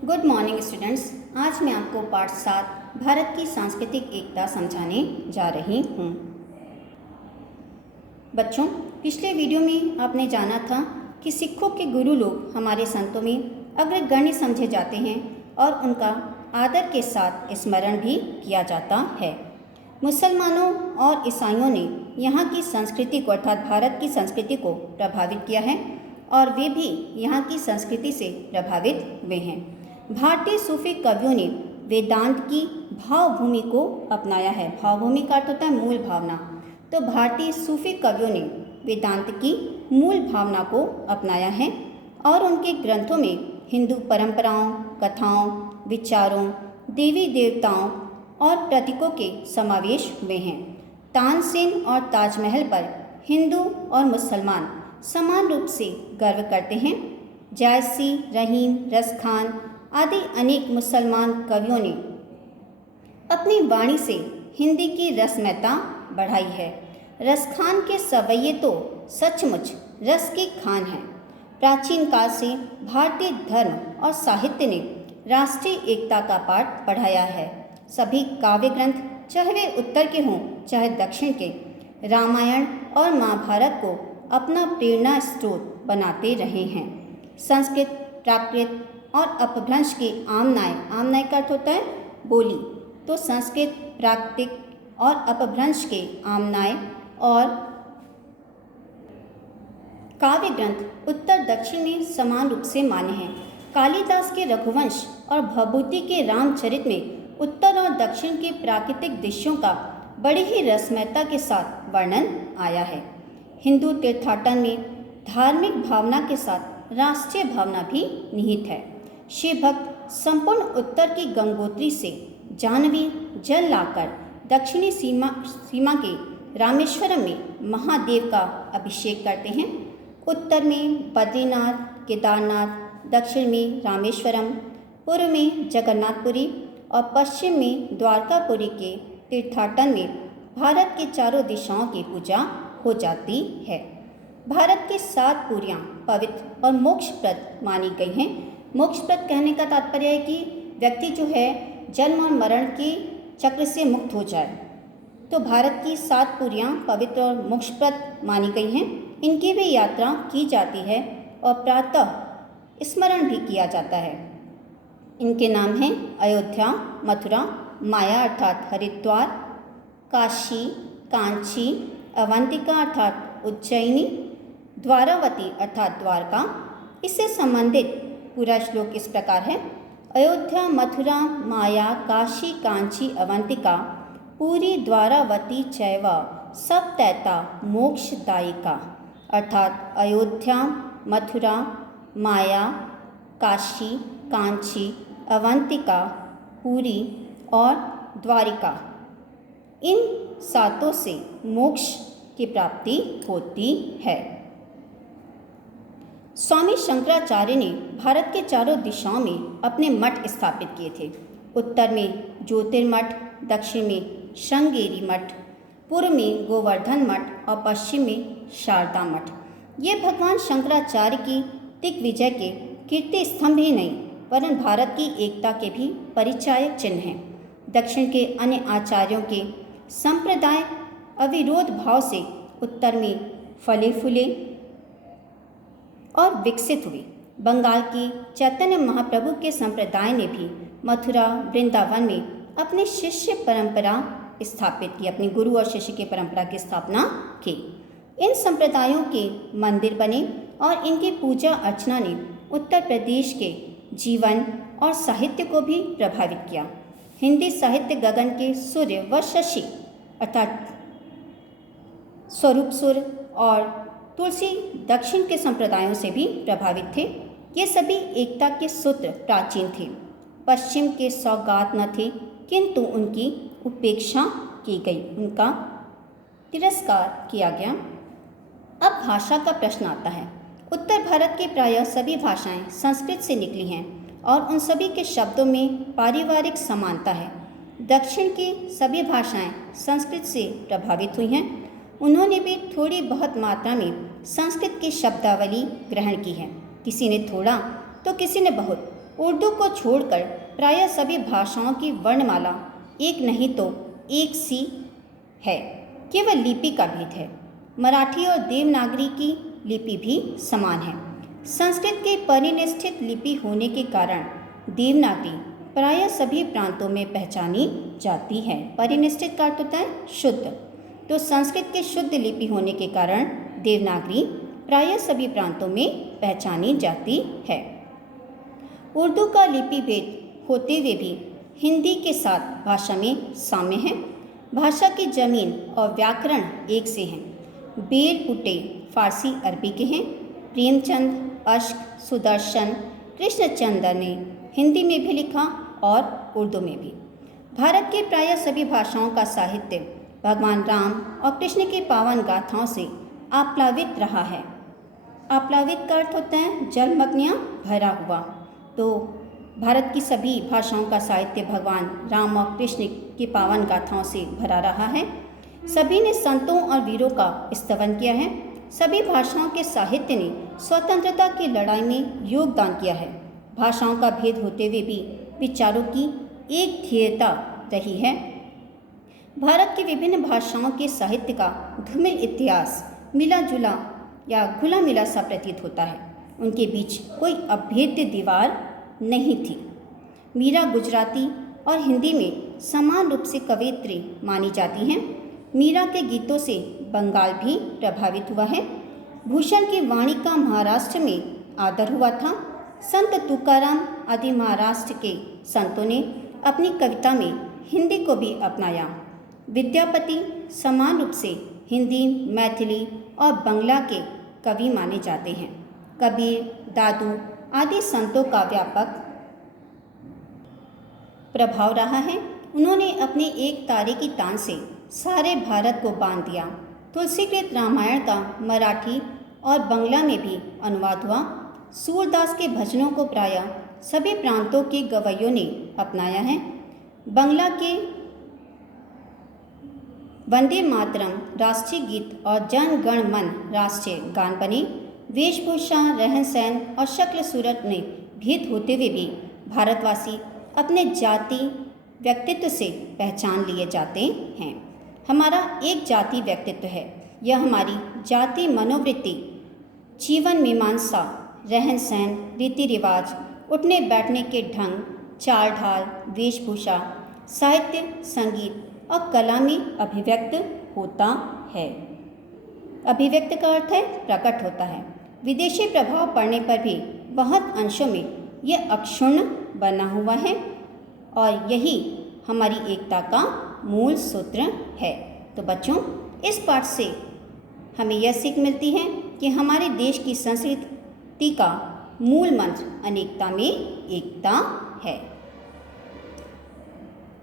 Good morning students. आज मैं आपको पाठ 7 भारत की सांस्कृतिक एकता समझाने जा रही हूँ। बच्चों, पिछले वीडियो में आपने जाना था कि सिखों के गुरु लोग हमारे संतों में अग्रगण्य समझे जाते हैं और उनका आदर के साथ स्मरण भी किया जाता है। मुसलमानों और ईसाइयों ने यहाँ की संस्कृति को अर्थात भारत की संस्कृति को प्रभावित किया है और वे भी यहाँ की संस्कृति से प्रभावित हुए हैं। भारतीय सूफी कवियों ने वेदांत की भावभूमि को अपनाया है। भावभूमि का अर्थ होता है मूल भावना। तो भारतीय सूफी कवियों ने वेदांत की मूल भावना को अपनाया है और उनके ग्रंथों में हिंदू परंपराओं, कथाओं, विचारों, देवी देवताओं और प्रतीकों के समावेश हुए हैं। तानसेन और ताजमहल पर हिंदू और मुसलमान समान रूप से गर्व करते हैं। जायसी, रहीम, रसखान आदि अनेक मुसलमान कवियों ने अपनी वाणी से हिंदी की रसमयता बढ़ाई है। रसखान के सवैये तो सचमुच रस की खान हैं। प्राचीन काल से भारतीय धर्म और साहित्य ने राष्ट्रीय एकता का पाठ पढ़ाया है। सभी काव्य ग्रंथ, चाहे वे उत्तर के हों चाहे दक्षिण के, रामायण और महाभारत को अपना प्रेरणा स्रोत बनाते रहे हैं। संस्कृत, प्राकृत और अपभ्रंश की आमनाय का अर्थ होता है बोली। तो संस्कृत, प्राकृतिक और अपभ्रंश के आमनाय और काव्य ग्रंथ उत्तर दक्षिण में समान रूप से मान्य हैं। कालिदास के रघुवंश और भभूति के रामचरित में उत्तर और दक्षिण के प्राकृतिक दृश्यों का बड़ी ही रसमयता के साथ वर्णन आया है। हिंदू तीर्थाटन में धार्मिक भावना के साथ राष्ट्रीय भावना भी निहित है। शिव भक्त संपूर्ण उत्तर की गंगोत्री से जानवी जल लाकर दक्षिणी सीमा के रामेश्वरम में महादेव का अभिषेक करते हैं। उत्तर में बद्रीनाथ, केदारनाथ, दक्षिण में रामेश्वरम, पूर्व में जगन्नाथपुरी और पश्चिम में द्वारकापुरी के तीर्थाटन में भारत के चारों दिशाओं की पूजा हो जाती है। भारत की 7 पुरियाँ पवित्र और मोक्षप्रद मानी गई हैं। मोक्षप्रद कहने का तात्पर्य है कि व्यक्ति जो है जन्म और मरण के चक्र से मुक्त हो जाए। तो भारत की 7 पुरियाँ पवित्र और मोक्षप्रद मानी गई हैं। इनकी भी यात्रा की जाती है और प्रातः स्मरण भी किया जाता है। इनके नाम हैं अयोध्या, मथुरा, माया अर्थात हरिद्वार, काशी, कांची, अवंतिका अर्थात उज्जैनी, द्वारावती अर्थात द्वारका। इससे संबंधित पूरा श्लोक इस प्रकार है। अयोध्या, मथुरा, माया, काशी, कांची, अवंतिका, पूरी, द्वारावती चैव सप्तैता मोक्षदायिका। अर्थात अयोध्या, मथुरा, माया, काशी, कांची, अवंतिका, पूरी और द्वारिका, इन 7 से मोक्ष की प्राप्ति होती है। स्वामी शंकराचार्य ने भारत के चारों दिशाओं में अपने मठ स्थापित किए थे। उत्तर में ज्योतिर्मठ, दक्षिण में श्रृंगेरी मठ, पूर्व में गोवर्धन मठ और पश्चिम में शारदा मठ। ये भगवान शंकराचार्य की दिग्विजय के कीर्ति स्तंभ ही नहीं वरन भारत की एकता के भी परिचायक चिन्ह हैं। दक्षिण के अन्य आचार्यों के संप्रदाय अविरोध भाव से उत्तर में फले फूले और विकसित हुए। बंगाल की चैतन्य महाप्रभु के संप्रदाय ने भी मथुरा, वृंदावन में अपनी शिष्य परंपरा स्थापित की, अपनी गुरु और शिष्य की परंपरा की स्थापना की। इन संप्रदायों के मंदिर बने और इनकी पूजा अर्चना ने उत्तर प्रदेश के जीवन और साहित्य को भी प्रभावित किया। हिंदी साहित्य गगन के सूर्य व शशि अर्थात स्वरूप सुर और तुलसी दक्षिण के संप्रदायों से भी प्रभावित थे। ये सभी एकता के सूत्र प्राचीन थे। पश्चिम के सौगात न थे, किंतु उनकी उपेक्षा की गई, उनका तिरस्कार किया गया। अब भाषा का प्रश्न आता है। उत्तर भारत की प्रायः सभी भाषाएं संस्कृत से निकली हैं और उन सभी के शब्दों में पारिवारिक समानता है। दक्षिण की सभी भाषाएं संस्कृत से प्रभावित हुई हैं। उन्होंने भी थोड़ी बहुत मात्रा में संस्कृत की शब्दावली ग्रहण की है। किसी ने थोड़ा तो किसी ने बहुत, उर्दू को छोड़कर प्रायः सभी भाषाओं की वर्णमाला एक नहीं तो एक सी है, केवल लिपि का भेद है। मराठी और देवनागरी की लिपि भी समान है। संस्कृत के परिनिष्ठित लिपि होने के कारण देवनागरी प्रायः सभी प्रांतों में पहचानी जाती है। परिनिष्ठित का अर्थ होता है शुद्ध, तो संस्कृत के शुद्ध लिपि होने के कारण देवनागरी प्रायः सभी प्रांतों में पहचानी जाती है। उर्दू का लिपि भेद होते हुए भी हिंदी के साथ भाषा में साम्य है। भाषा की जमीन और व्याकरण एक से हैं। बेर पुटे फारसी अरबी के हैं। प्रेमचंद, अश्क, सुदर्शन, कृष्णचंद्र ने हिंदी में भी लिखा और उर्दू में भी। भारत के प्रायः सभी भाषाओं का साहित्य भगवान राम और कृष्ण की पावन गाथाओं से आप्लावित रहा है। आप्लावित का अर्थ होता है जलमग्न या भरा हुआ। तो भारत की सभी भाषाओं का साहित्य भगवान राम और कृष्ण की पावन गाथाओं से भरा रहा है। सभी ने संतों और वीरों का स्तवन किया है। सभी भाषाओं के साहित्य ने स्वतंत्रता की लड़ाई में योगदान किया है। भाषाओं का भेद होते हुए भी विचारों की एक ध्येयता रही है। भारत की विभिन्न भाषाओं के साहित्य का धूमिल इतिहास मिला जुला या घुला मिला सा प्रतीत होता है। उनके बीच कोई अभेद्य दीवार नहीं थी। मीरा गुजराती और हिंदी में समान रूप से कवयित्री मानी जाती हैं। मीरा के गीतों से बंगाल भी प्रभावित हुआ है। भूषण की वाणी का महाराष्ट्र में आदर हुआ था। संत तुकाराम आदि महाराष्ट्र के संतों ने अपनी कविता में हिंदी को भी अपनाया। विद्यापति समान रूप से हिंदी, मैथिली और बंगला के कवि माने जाते हैं। कबीर, दादू आदि संतों का व्यापक प्रभाव रहा है। उन्होंने अपने एक तारे की तान से सारे भारत को बांध दिया। तुलसीकृत रामायण का मराठी और बंगला में भी अनुवाद हुआ। सूरदास के भजनों को प्रायः सभी प्रांतों के गवैयों ने अपनाया है। बंगला के वंदे मातरम राष्ट्रीय गीत और जन गण मन राष्ट्रीय गान बने। वेशभूषा, रहन सहन और शक्ल सूरत में भेद होते हुए भी भारतवासी अपने जाति व्यक्तित्व से पहचान लिए जाते हैं। हमारा एक जाति व्यक्तित्व है। यह हमारी जाति मनोवृत्ति, जीवन मीमांसा, रहन सहन, रीति रिवाज, उठने बैठने के ढंग, चाल ढाल, वेशभूषा, साहित्य, संगीत और कला में अभिव्यक्त होता है। अभिव्यक्त का अर्थ है प्रकट होता है। विदेशी प्रभाव पड़ने पर भी बहुत अंशों में यह अक्षुण्ण बना हुआ है और यही हमारी एकता का मूल सूत्र है। तो बच्चों, इस पाठ से हमें यह सीख मिलती है कि हमारे देश की संस्कृति का मूल मंत्र अनेकता में एकता है।